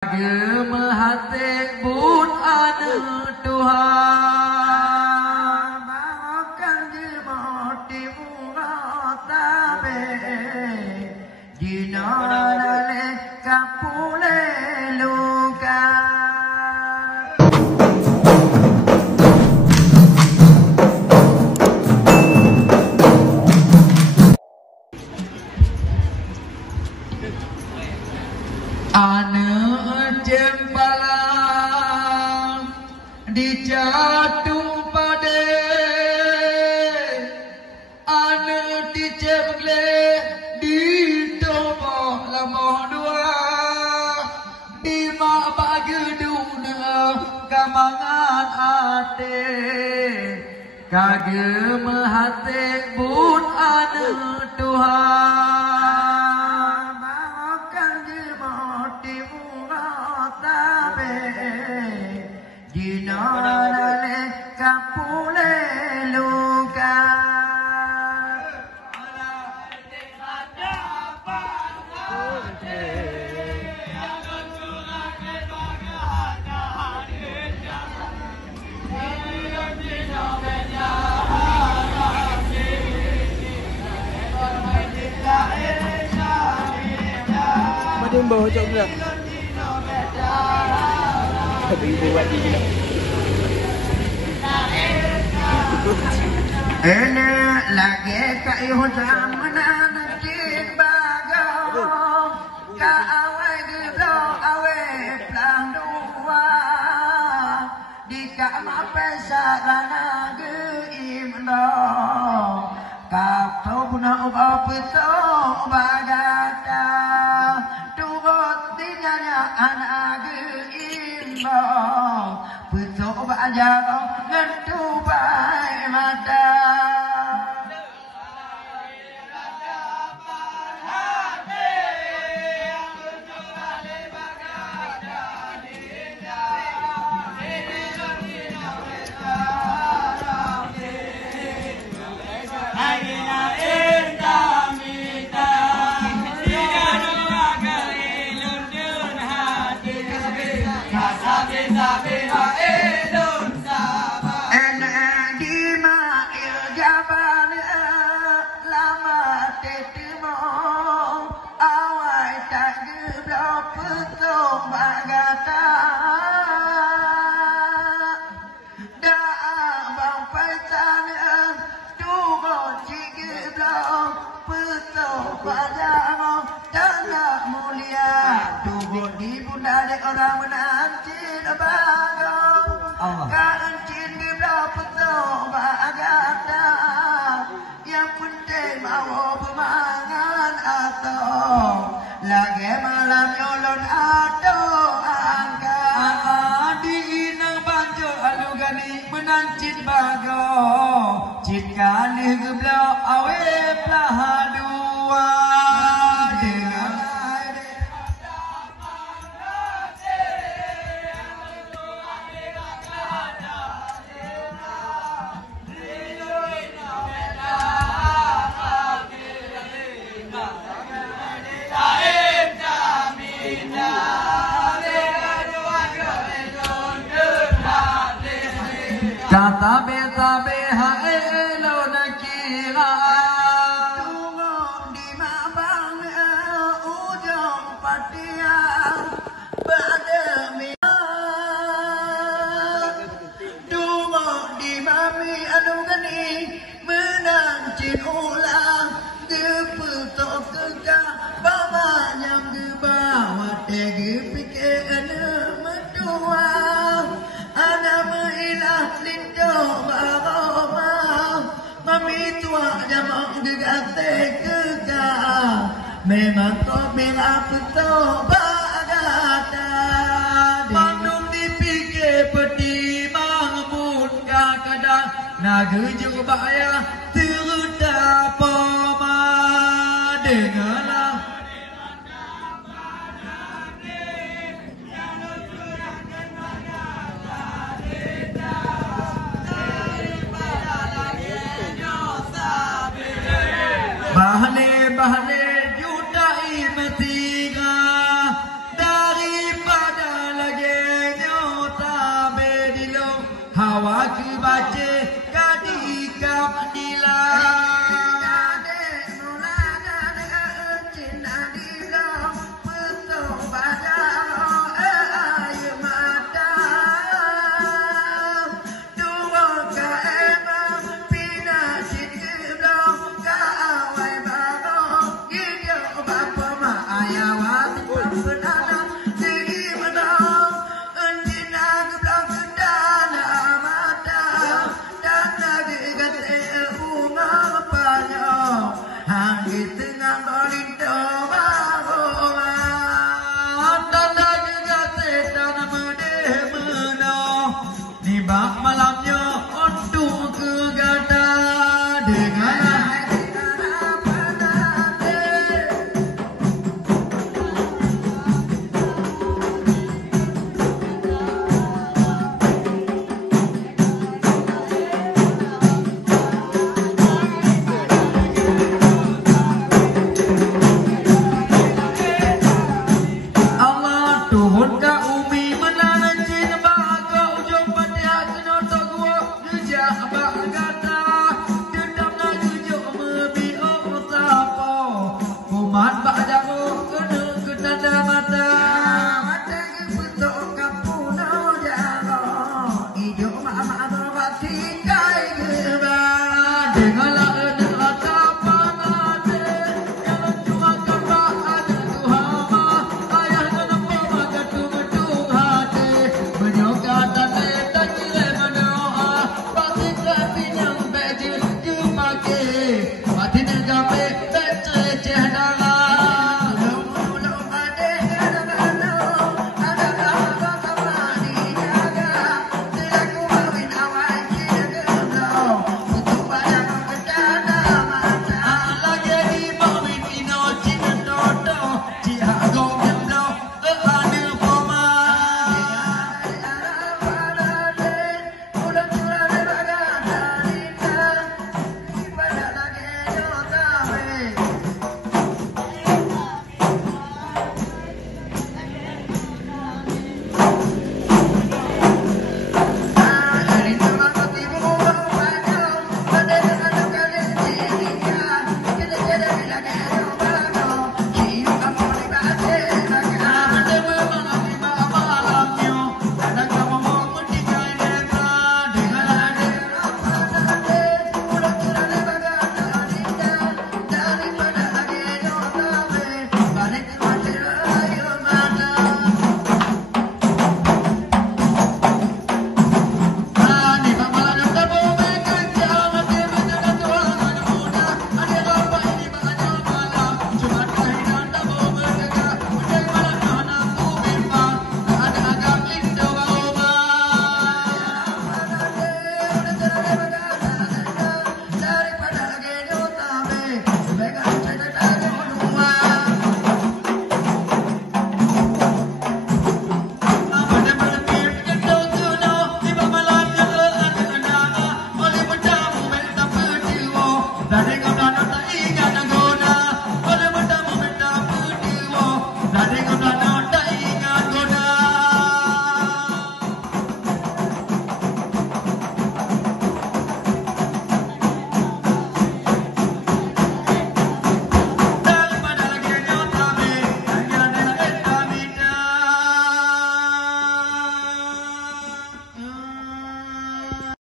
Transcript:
Gemehate bun anu Tuhan makan jemoti muratabe dinarale kapule luka. Anu jempalang dijatuh pada anu diceble ditobok lamah dua di mak bageduna kamangan ate kagemehate bun anu Tuhan dinarale kapule luka. Macam bau macam mana? Ibu buat dia gila. Ini lagi kayu zaman nanti bago ka awai gelo awai pelang dua di kamar pesarana geimno kau tahu guna ubah petong bagata turut tinggalnya anak geimno petong bajago ngentu baik mata. Orang menancin bago kancin di belah petung bagata yang penting mau pemangan atau lagi malam nyolon atau angkat di inang banjur alu gani menancin bago cit kali ke belah awe pelah dua dengan tabe haelo nakira tunggu di mabang ujung patia bademi tunggu di mami anu gani menancin ulang geputok kega bawa nyam gebawa tegi pikir anu medua ana mailah lindo baroma mami tua jamak gegate kega memang kau bela betul bagata bandung dipikir peti mangbun kadang naga juga bahaya terda poma dengarlah bahane juta imetiga daripada hawa ku baca kadikap nilai